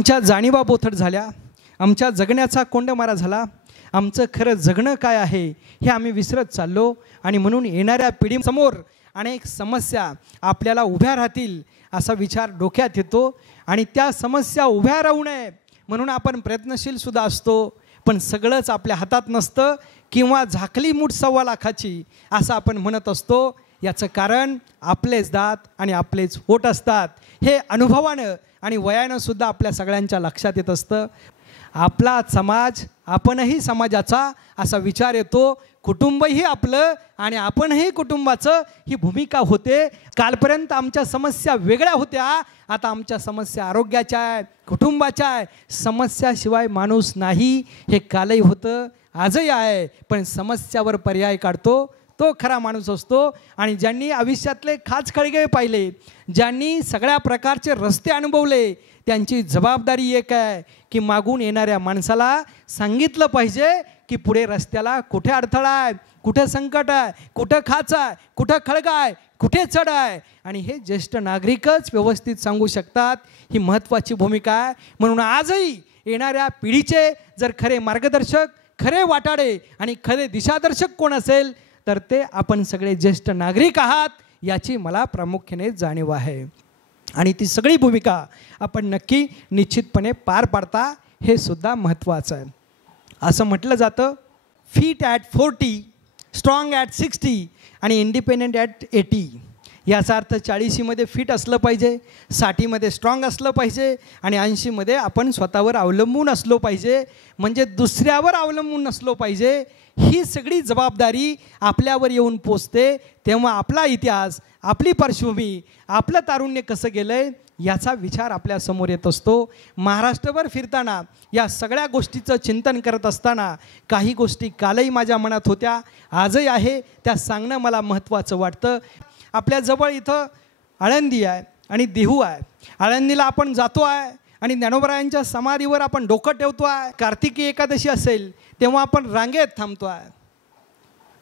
आमच्या जाणीवा बोथट झाल्या, आमच्या जगण्याचा कोंडमारा झाला, आमचं खरं जगणं काय आहे हे आम्ही विसरत चाललो. आणि म्हणून येणाऱ्या पिढीसमोर अनेक समस्या आपल्याला उभ्या राहतील असा विचार डोक्यात येतो. आणि त्या समस्या उभ्या राहू नये म्हणून आपण प्रयत्नशीलसुद्धा असतो, पण सगळंच आपल्या हातात नसतं किंवा झाकली मूठ 1.25 लाखाची असं आपण म्हणत असतो. याचं कारण आपलेच दात आणि आपलेच ओठ असतात. हे अनुभवानं आणि वयानंसुद्धा आपल्या सगळ्यांच्या लक्षात येत असतं. आपला समाज, आपणही समाजाचा असा विचार येतो. कुटुंबही आपलं आणि आपणही कुटुंबाचं ही भूमिका होते. कालपर्यंत आमच्या समस्या वेगळ्या होत्या, आता आमच्या समस्या आरोग्याच्या आहे, कुटुंबाच्या आहे. समस्याशिवाय माणूस नाही हे कालही होतं, आजही आहे. पण समस्यावर पर्याय काढतो तो खरा माणूस असतो. आणि ज्यांनी आयुष्यातले खाचखळगे पाहिले, ज्यांनी सगळ्या प्रकारचे रस्ते अनुभवले, त्यांची जबाबदारी एक आहे की मागून येणाऱ्या माणसाला सांगितलं पाहिजे की पुढे रस्त्याला कुठे अडथळा आहे, कुठे संकट आहे, कुठं खाच आहे, कुठं खळगा आहे, कुठे चढ आहे. आणि हे ज्येष्ठ नागरिकच व्यवस्थित सांगू शकतात. ही महत्त्वाची भूमिका आहे. म्हणून आजही येणाऱ्या पिढीचे जर खरे मार्गदर्शक, खरे वाटाडे आणि खरे दिशादर्शक कोण असेल तर ते आपण सगळे ज्येष्ठ नागरिक आहात, याची मला प्रामुख्याने जाणीव आहे. आणि ती सगळी भूमिका आपण नक्की निश्चितपणे पार पाडता हे सुद्धा महत्त्वाचं आहे. असं म्हटलं जातं, फिट ॲट 40, स्ट्रॉंग ॲट 60 आणि इंडिपेंडेंट ॲट 80. याचा अर्थ 40मध्ये फिट असलं पाहिजे, 60मध्ये स्ट्रॉंग असलं पाहिजे आणि 80मध्ये आपण स्वतःवर अवलंबून असलो पाहिजे, म्हणजे दुसऱ्यावर अवलंबून नसलो पाहिजे. ही सगळी जबाबदारी आपल्यावर येऊन पोचते. तेव्हा आपला इतिहास, आपली पार्श्वभूमी, आपलं तारुण्य कसं गेलं आहे याचा विचार आपल्यासमोर येत असतो. महाराष्ट्रभर फिरताना या सगळ्या गोष्टीचं चिंतन करत असताना काही गोष्टी कालही माझ्या मनात होत्या, आजही आहे, त्या सांगणं मला महत्त्वाचं वाटतं. आपल्याजवळ इथं आळंदी आहे आणि देहू आहे. आळंदीला आपण जातो आहे आणि ज्ञानोबरायांच्या समाधीवर आपण डोकं ठेवतो आहे. कार्तिकी एकादशी असेल तेव्हा आपण रांगेत थांबतो आहे.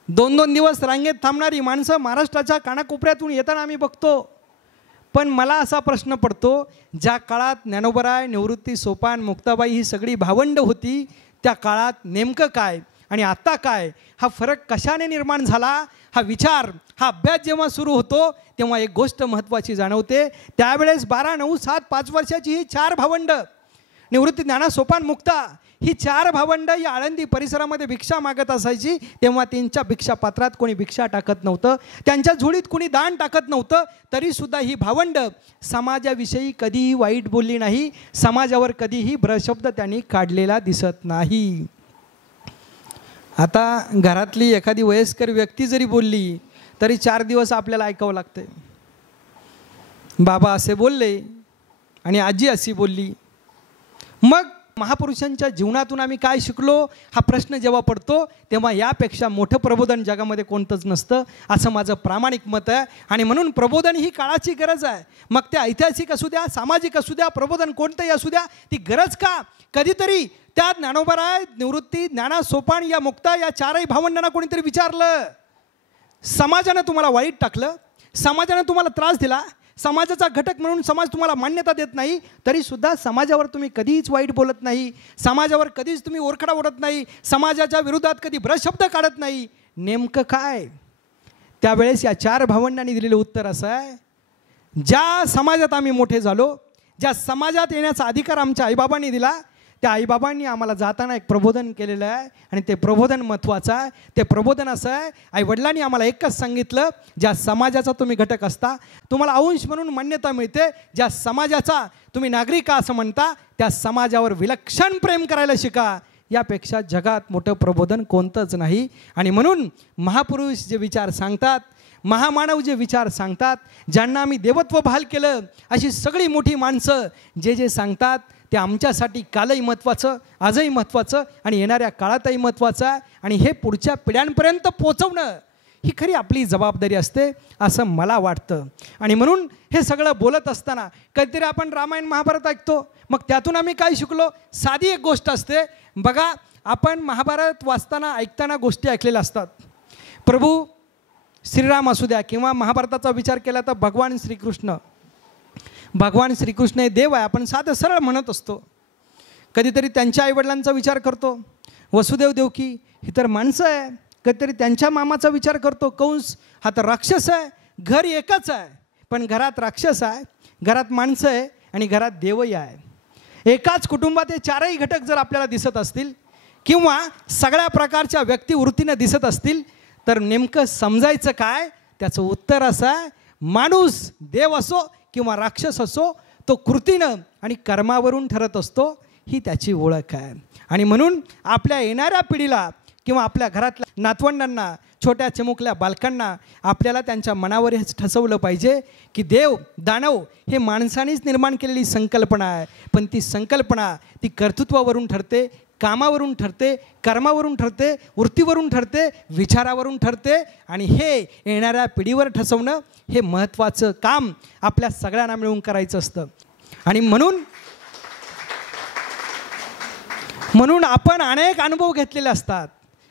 2-2 दिवस रांगेत थांबणारी माणसं महाराष्ट्राच्या कानाकोपऱ्यातून येताना आम्ही बघतो. पण मला असा प्रश्न पडतो, ज्या काळात ज्ञानोबराय, निवृत्ती सोपान, मुक्ताबाई ही सगळी भावंड होती, त्या काळात नेमकं काय आणि आता काय, हा फरक कशाने निर्माण झाला, हा विचार, हा अभ्यास जेव्हा सुरू होतो तेव्हा एक गोष्ट महत्त्वाची जाणवते. त्यावेळेस 12, 9, 7, 5 वर्षाची ही 4 भावंड, निवृत्ती, ज्ञाना, सोपान, मुक्ता, ही 4 भावंड या आळंदी परिसरामध्ये भिक्षा मागत असायची. तेव्हा त्यांच्या भिक्षा पात्रात कोणी भिक्षा टाकत नव्हतं, त्यांच्या झोळीत कोणी दान टाकत नव्हतं. तरीसुद्धा ही भावंड समाजाविषयी कधीही वाईट बोलली नाही, समाजावर कधीही ब्रशब्द त्यांनी काढलेला दिसत नाही. आता घरातली एखादी वयस्कर व्यक्ती जरी बोलली तरी 4 दिवस आपल्याला ऐकावं लागतं. बाबा असे बोलले आणि आजी अशी बोलली. मग महापुरुषांच्या जीवनातून आम्ही काय शिकलो हा प्रश्न जेव्हा पडतो तेव्हा यापेक्षा मोठं प्रबोधन जगामध्ये कोणतंच नसतं, असं माझं प्रामाणिक मत आहे. आणि म्हणून प्रबोधन ही काळाची गरज आहे. मग ते ऐतिहासिक असू द्या, सामाजिक असू द्या, प्रबोधन कोणतंही असू द्या, ती गरज का कधीतरी त्या ज्ञानोबराय, निवृत्ती, ज्ञाना, सोपान या मुक्ता या 4ही भावंडांना कोणीतरी विचारलं, समाजानं तुम्हाला वाईट टाकलं, समाजानं तुम्हाला त्रास दिला, समाजाचा घटक म्हणून समाज तुम्हाला मान्यता देत नाही, तरीसुद्धा समाजावर तुम्ही कधीच वाईट बोलत नाही, समाजावर कधीच तुम्ही ओरखडा ओढत नाही, समाजाच्या विरोधात कधी ब्रशब्द काढत नाही, नेमकं काय? त्यावेळेस या 4 भावंडांनी दिलेलं उत्तर असं आहे, ज्या समाजात आम्ही मोठे झालो, ज्या समाजात येण्याचा अधिकार आमच्या आईबाबांनी दिला, त्या आईबाबांनी आम्हाला जाताना एक प्रबोधन केलेलं आहे आणि ते प्रबोधन महत्त्वाचं आहे. ते प्रबोधन असं आहे, आईवडिलांनी आम्हाला एकच सांगितलं, ज्या समाजाचा तुम्ही घटक असता, तुम्हाला अंश म्हणून मान्यता मिळते, ज्या समाजाचा तुम्ही नागरिक असं म्हणता, त्या समाजावर विलक्षण प्रेम करायला शिका. यापेक्षा जगात मोठं प्रबोधन कोणतंच नाही. आणि म्हणून महापुरुष जे विचार सांगतात, महामानव जे विचार सांगतात, ज्यांना आम्ही देवत्व बहाल केलं, अशी सगळी मोठी माणसं जे जे सांगतात ते आमच्यासाठी कालही महत्त्वाचं, आजही महत्त्वाचं आणि येणाऱ्या काळातही महत्त्वाचं आहे. आणि हे पुढच्या पिढ्यांपर्यंत पोचवणं ही खरी आपली जबाबदारी असते असं मला वाटतं. आणि म्हणून हे सगळं बोलत असताना कधीतरी आपण रामायण महाभारत ऐकतो, मग त्यातून आम्ही काय शिकलो? साधी एक गोष्ट असते बघा, आपण महाभारत वाचताना ऐकताना गोष्टी ऐकलेल्या असतात. प्रभू श्रीराम असू द्या किंवा महाभारताचा विचार केला तर भगवान श्रीकृष्ण, भगवान श्रीकृष्ण हे देव आहे आपण साधं सरळ म्हणत असतो. कधीतरी त्यांच्या आईवडिलांचा विचार करतो, वसुदेव देवकी ही तर माणसं आहे. कधीतरी त्यांच्या मामाचा विचार करतो, कंस हा तर राक्षस आहे. घर एकच आहे पण घरात राक्षस आहे, घरात माणसं आहे आणि घरात देवही आहे. एकाच कुटुंबात हे चारही घटक जर आपल्याला दिसत असतील किंवा सगळ्या प्रकारच्या व्यक्तिवृत्तीनं दिसत असतील तर नेमकं समजायचं काय? त्याचं उत्तर असं आहे, माणूस देव असो किंवा राक्षस असो तो कृतीनं आणि कर्मावरून ठरत असतो, ही त्याची ओळख आहे. आणि म्हणून आपल्या येणाऱ्या पिढीला किंवा आपल्या घरातल्या नातवंडांना, छोट्या चिमुकल्या बालकांना आपल्याला त्यांच्या मनावर हेच ठसवलं पाहिजे की देव दानव हे माणसानेच निर्माण केलेली संकल्पना आहे. पण ती संकल्पना ती कर्तृत्वावरून ठरते, कामावरून ठरते, कर्मावरून ठरते, वृत्तीवरून ठरते, विचारावरून ठरते. आणि हे येणाऱ्या पिढीवर ठसवणं हे महत्त्वाचं काम आपल्या सगळ्यांना मिळून करायचं असतं. आणि म्हणून आपण अनेक अनुभव घेतलेले असतात.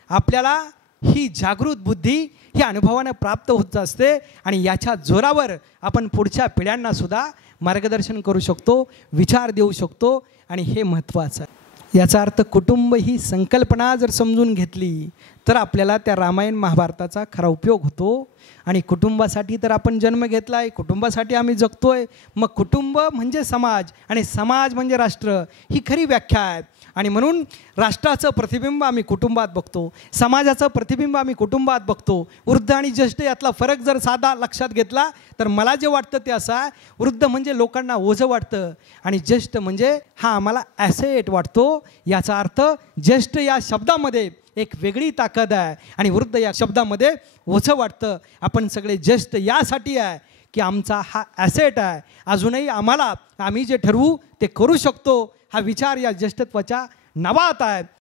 आपल्याला ही जागृत बुद्धी ही अनुभवानं प्राप्त होत असते आणि याच्या जोरावर आपण पुढच्या पिढ्यांनासुद्धा मार्गदर्शन करू शकतो, विचार देऊ शकतो. आणि हे महत्त्वाचं आहे. याचा अर्थ कुटुंब ही संकल्पना जर समजून घेतली तर आपल्याला त्या रामायण महाभारताचा खरा उपयोग होतो. आणि कुटुंबासाठी तर आपण जन्म घेतला आहे, कुटुंबासाठी आम्ही जगतो आहे. मग कुटुंब म्हणजे समाज आणि समाज म्हणजे राष्ट्र, ही खरी व्याख्या आहे. आणि म्हणून राष्ट्राचं प्रतिबिंब आम्ही कुटुंबात बघतो, समाजाचं प्रतिबिंब आम्ही कुटुंबात बघतो. वृद्ध आणि ज्येष्ठ यातला फरक जर साधा लक्षात घेतला तर मला जे वाटतं ते असं आहे, वृद्ध म्हणजे लोकांना ओझं वाटतं आणि ज्येष्ठ म्हणजे हा आम्हाला ॲसेट वाटतो. याचा अर्थ ज्येष्ठ या शब्दामध्ये एक वेगळी ताकद आहे आणि वृद्ध या शब्दामध्ये ओझं वाटतं. आपण सगळे ज्येष्ठ यासाठी आहे की आमचा हा ॲसेट आहे. अजूनही आम्ही जे ठरवू ते करू शकतो हा विचार या ज्येष्ठत्वाच्या नावात आहे.